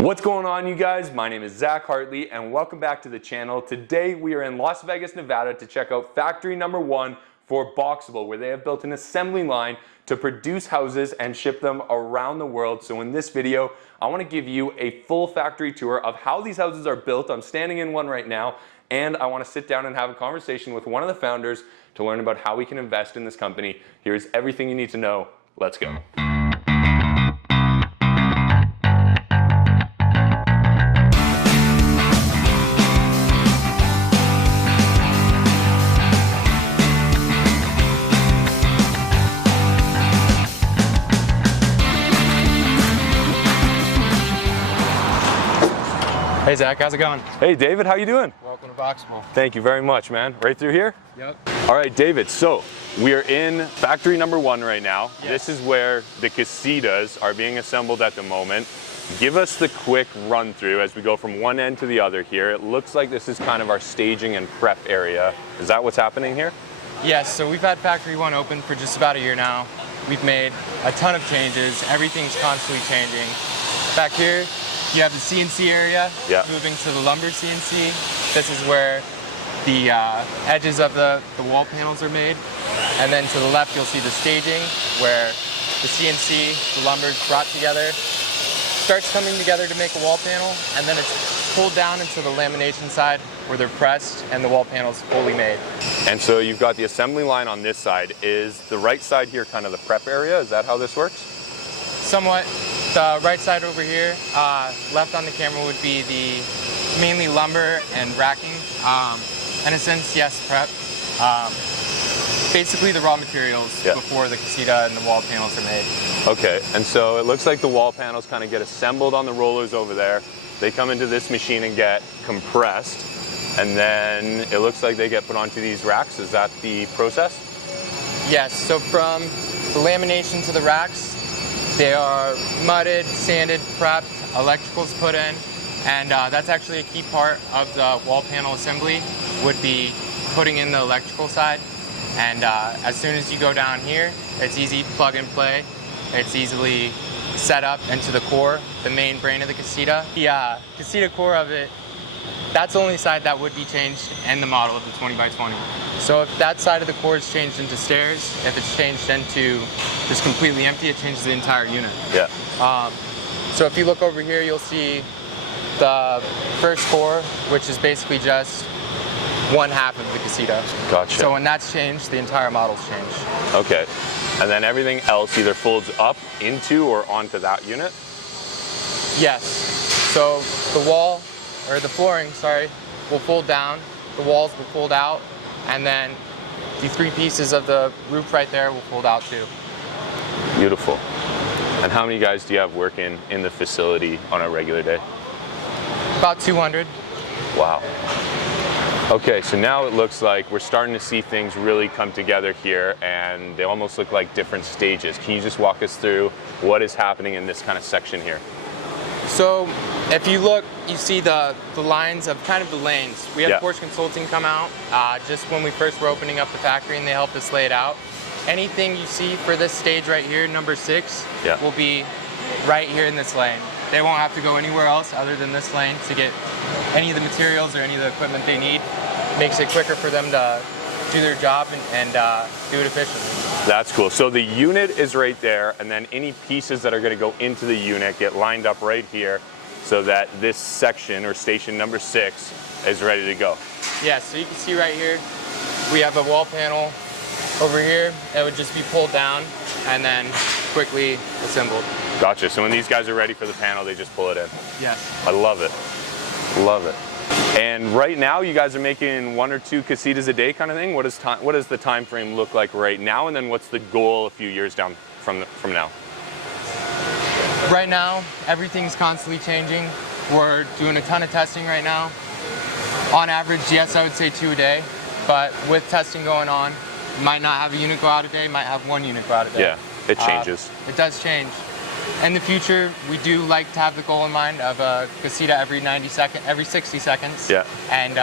What's going on, you guys? My name is Zach Hartley and welcome back to the channel. Today we are in Las Vegas, Nevada to check out factory number 1 for Boxabl, where they have built an assembly line to produce houses and ship them around the world. So in this video, I want to give you a full factory tour of how these houses are built. I'm standing in one right now, and I want to sit down and have a conversation with one of the founders to learn about how we can invest in this company. Here's everything you need to know. Let's go. Hey Zach, how's it going? Hey David, how you doing? Welcome to Boxabl. Thank you very much, man. Right through here? Yep. All right, David, so we are in factory number 1 right now. Yes. This is where the casitas are being assembled at the moment. Give us the quick run through as we go from one end to the other here. It looks like this is kind of our staging and prep area. Is that what's happening here? Yes, so we've had factory 1 open for just about a year now. We've made a ton of changes. Everything's constantly changing. Back here, you have the CNC area, moving to the lumber CNC. This is where the edges of the wall panels are made. And then to the left, you'll see the staging, where the CNC, the lumber is brought together, starts coming together to make a wall panel, and then it's pulled down into the lamination side where they're pressed and the wall panel's fully made. And so you've got the assembly line on this side. Is the right side here kind of the prep area? Is that how this works? Somewhat. The right side over here, left on the camera, would be the mainly lumber and racking. In a sense, yes, prep. Basically the raw materials before the casita and the wall panels are made. Okay, and so it looks like the wall panels kind of get assembled on the rollers over there. They come into this machine and get compressed, and then it looks like they get put onto these racks. Is that the process? Yes, so from the lamination to the racks, they are mudded, sanded, prepped, electricals put in, and that's actually a key part of the wall panel assembly, would be putting in the electrical side. And as soon as you go down here, it's easy plug and play. It's easily set up into the core, the main brain of the casita. The casita core of it, that's the only side that would be changed in the model of the 20x20. So if that side of the core is changed into stairs, if it's changed into just completely empty, it changes the entire unit. Yeah. So if you look over here, you'll see the first core, which is basically just one half of the casita. Gotcha. So when that's changed, the entire model's changed. Okay. And then everything else either folds up into or onto that unit? Yes. So the wall, or the flooring, sorry, will fold down, the walls will fold out, and then the 3 pieces of the roof right there will fold out too. Beautiful. And how many guys do you have working in the facility on a regular day? About 200. Wow. Okay, so now it looks like we're starting to see things really come together here, and they almost look like different stages. Can you just walk us through what is happening in this kind of section here? So if you look, you see the lines of kind of the lanes. We had Porch Consulting come out just when we first were opening up the factory, and they helped us lay it out. Anything you see for this stage right here, number 6, will be right here in this lane. They won't have to go anywhere else other than this lane to get any of the materials or any of the equipment they need. Makes it quicker for them to do their job and do it efficiently. That's cool. So the unit is right there, and then any pieces that are going to go into the unit get lined up right here so that this section, or station number 6, is ready to go. Yeah, so you can see right here, we have a wall panel over here that would just be pulled down and then quickly assembled. Gotcha. So when these guys are ready for the panel, they just pull it in. Yes. I love it. Love it. And right now, you guys are making 1 or 2 casitas a day kind of thing? What does the time frame look like right now? And then what's the goal a few years down from now? Right now, everything's constantly changing. We're doing a ton of testing right now. On average, yes, I would say 2 a day. But with testing going on, might not have a unit go out a day, might have 1 unit go out a day. Yeah, it changes. It does change. In the future, we do like to have the goal in mind of a casita every 60 seconds. Yeah. And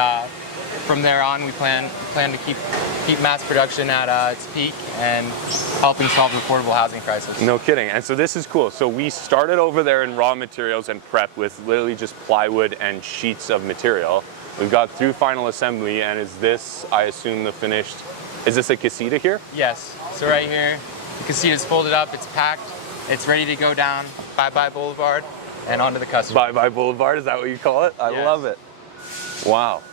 from there on, we plan to keep mass production at its peak and helping solve the affordable housing crisis. No kidding. And so this is cool. So we started over there in raw materials and prep with literally just plywood and sheets of material. We've got through final assembly, and is this, I assume, the finished, is this a casita here? Yes. So right here, the casita's folded up, it's packed, it's ready to go down Bye-Bye Boulevard and onto the customer. Bye-Bye Boulevard, is that what you call it? I love it. Wow.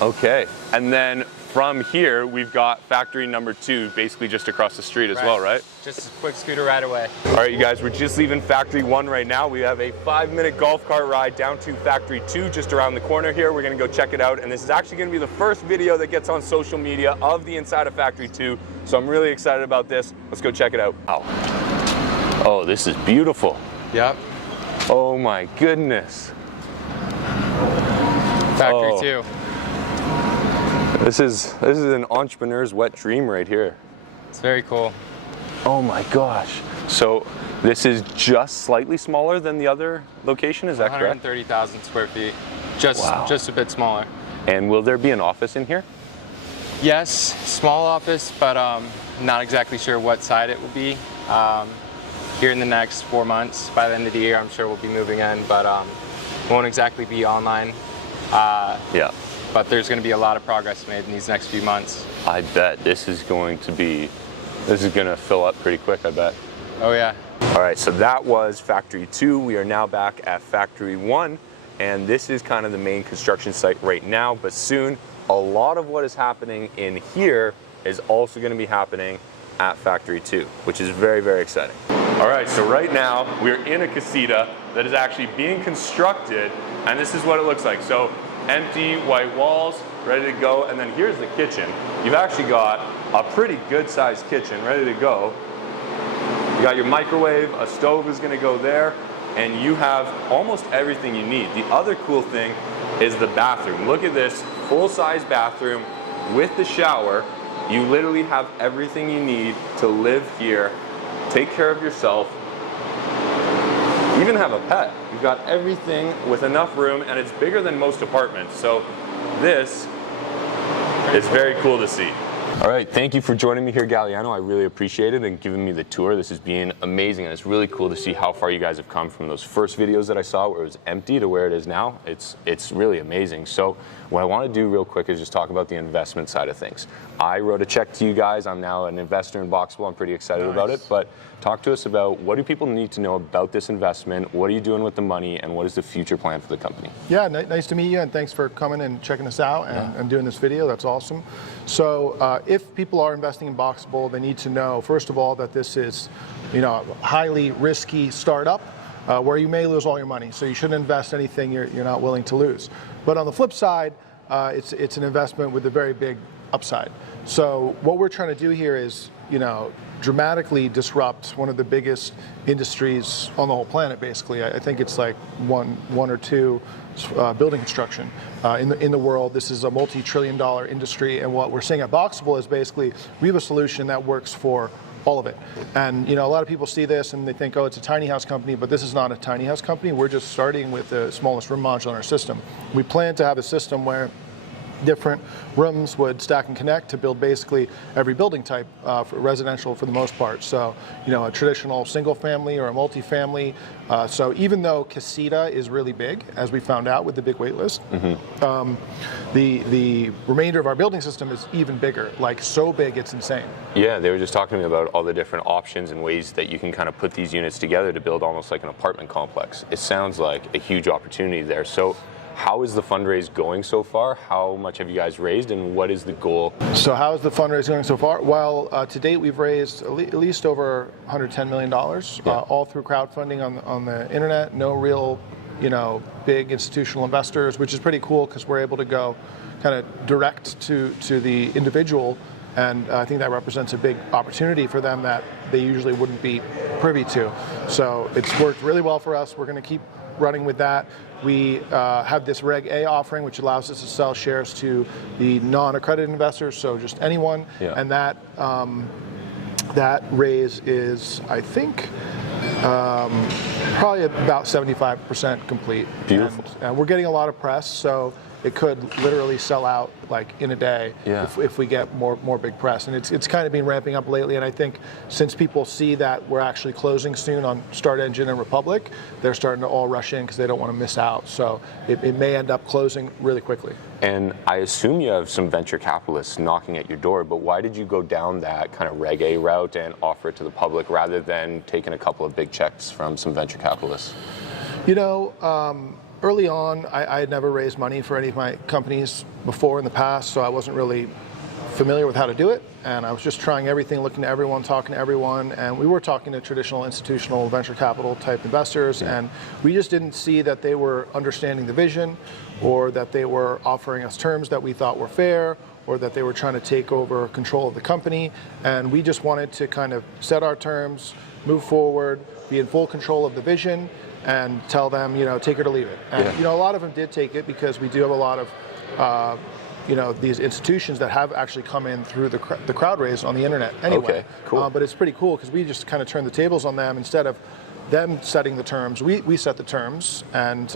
Okay. And then from here, we've got factory number 2, basically just across the street as well, right? Just a quick scooter ride away. All right, you guys, we're just leaving factory 1 right now. We have a 5-minute golf cart ride down to factory 2, just around the corner here. We're gonna go check it out. And this is actually gonna be the first video that gets on social media of the inside of factory 2. So I'm really excited about this. Let's go check it out. Wow. Oh, this is beautiful. Yep. Oh my goodness. Factory 2. This is an entrepreneur's wet dream right here. It's very cool. Oh my gosh. So this is just slightly smaller than the other location, is that correct? 130,000 square feet. Just a bit smaller. And will there be an office in here? Yes, small office, but not exactly sure what side it will be. Here in the next 4 months, by the end of the year, I'm sure we'll be moving in, but won't exactly be online. Yeah. But there's going to be a lot of progress made in these next few months. I bet this is going to fill up pretty quick, I bet. Oh yeah. All right, so that was factory 2. We are now back at factory 1, and this is kind of the main construction site right now, but soon a lot of what is happening in here is also going to be happening at factory 2, which is very, very exciting. All right, so right now we're in a casita that is actually being constructed, and this is what it looks like. So empty white walls, ready to go, and then here's the kitchen. You've actually got a pretty good sized kitchen ready to go. You got your microwave, a stove is gonna go there, and you have almost everything you need. The other cool thing is the bathroom. Look at this full-size bathroom with the shower. You literally have everything you need to live here, take care of yourself, even have a pet. You've got everything with enough room, and it's bigger than most apartments. So this is very cool to see. All right, thank you for joining me here, Galliano. I really appreciate it and giving me the tour. This has been amazing, and it's really cool to see how far you guys have come from those first videos that I saw where it was empty to where it is now. It's really amazing. So what I want to do real quick is just talk about the investment side of things. I wrote a check to you guys. I'm now an investor in Boxabl. I'm pretty excited about it, but talk to us about what do people need to know about this investment, what are you doing with the money, and what is the future plan for the company? Yeah, nice to meet you, and thanks for coming and checking us out and doing this video. That's awesome. So if people are investing in Boxabl, they need to know, first of all, that this is, a highly risky startup where you may lose all your money. So you shouldn't invest anything you're not willing to lose. But on the flip side, it's an investment with a very big upside. So what we're trying to do here is, dramatically disrupt one of the biggest industries on the whole planet. Basically, I think it's like one or two building construction in the world. This is a multi-trillion-dollar industry, and what we're seeing at Boxabl is basically we have a solution that works for all of it. And a lot of people see this and they think, oh, it's a tiny house company, but this is not a tiny house company. We're just starting with the smallest room module in our system. We plan to have a system where different rooms would stack and connect to build basically every building type for residential for the most part. So, a traditional single family or a multi-family. So even though Casita is really big, as we found out with the big wait list, the remainder of our building system is even bigger, like so big it's insane. Yeah, they were just talking to me about all the different options and ways that you can kind of put these units together to build almost like an apartment complex. It sounds like a huge opportunity there. So how is the fundraise going so far? How much have you guys raised, and what is the goal? So how is the fundraise going so far? Well, to date we've raised at least over $110 million, all through crowdfunding on the internet. No real, big institutional investors, which is pretty cool because we're able to go kind of direct to the individual, and I think that represents a big opportunity for them that they usually wouldn't be privy to. So it's worked really well for us. We're going to keep running with that. We have this Reg A offering, which allows us to sell shares to the non-accredited investors, so just anyone. And that raise is, I think, probably about 75% complete. Beautiful. And we're getting a lot of press, so it could literally sell out like in a day if we get more big press. And it's kind of been ramping up lately. And I think since people see that we're actually closing soon on Start Engine and Republic, they're starting to all rush in because they don't want to miss out. So it may end up closing really quickly. And I assume you have some venture capitalists knocking at your door, but why did you go down that kind of Reg A route and offer it to the public rather than taking a couple of big checks from some venture capitalists? You know, early on, I had never raised money for any of my companies before in the past, so I wasn't really familiar with how to do it. And I was just trying everything, looking to everyone, talking to everyone. And we were talking to traditional institutional venture capital type investors. And we just didn't see that they were understanding the vision, or that they were offering us terms that we thought were fair, or that they were trying to take over control of the company. And we just wanted to kind of set our terms, move forward, be in full control of the vision, and tell them, you know, take it or leave it. And you know, a lot of them did take it because we do have a lot of you know, these institutions that have actually come in through the crowd raise on the internet anyway. Okay, cool. But it's pretty cool because we just kind of turn the tables on them. Instead of them setting the terms, we set the terms, and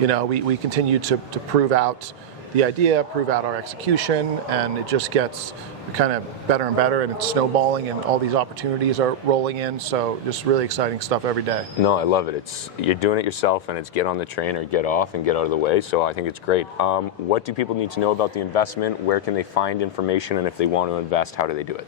you know, we continue to prove out the idea, prove out our execution, and it just gets kind of better and better, and it's snowballing, and all these opportunities are rolling in. So just really exciting stuff every day. No, I love it. You're doing it yourself, and it's get on the train or get off and get out of the way. So I think it's great. What do people need to know about the investment? Where can they find information? And if they want to invest, how do they do it?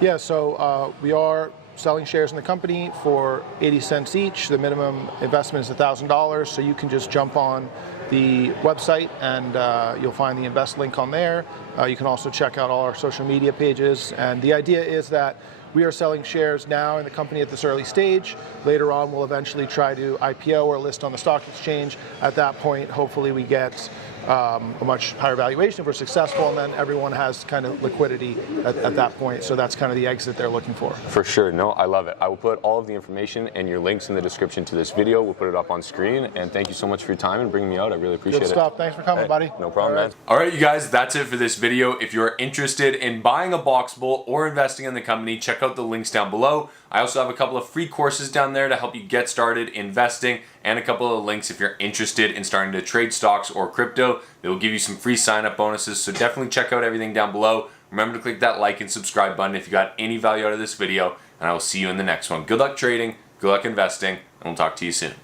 Yeah, so we are selling shares in the company for 80 cents each. The minimum investment is $1,000, so you can just jump on the website and you'll find the invest link on there. You can also check out all our social media pages, and the idea is that we are selling shares now in the company at this early stage. Later on, we'll eventually try to IPO or list on the stock exchange. At that point, hopefully we get a much higher valuation if we're successful, and then everyone has kind of liquidity at that point. So that's kind of the exit they're looking for. For sure. No, I love it. I will put all of the information and your links in the description to this video. We'll put it up on screen. And thank you so much for your time and bringing me out. I really appreciate it. Good stuff. Thanks for coming, buddy. No problem, man. All right, you guys, that's it for this video. If you're interested in buying a Boxabl or investing in the company, check out the links down below. I also have a couple of free courses down there to help you get started investing, and a couple of links if you're interested in starting to trade stocks or crypto. They will give you some free sign-up bonuses, so definitely check out everything down below. Remember to click that like and subscribe button if you got any value out of this video, and I will see you in the next one. Good luck trading, good luck investing, and we'll talk to you soon.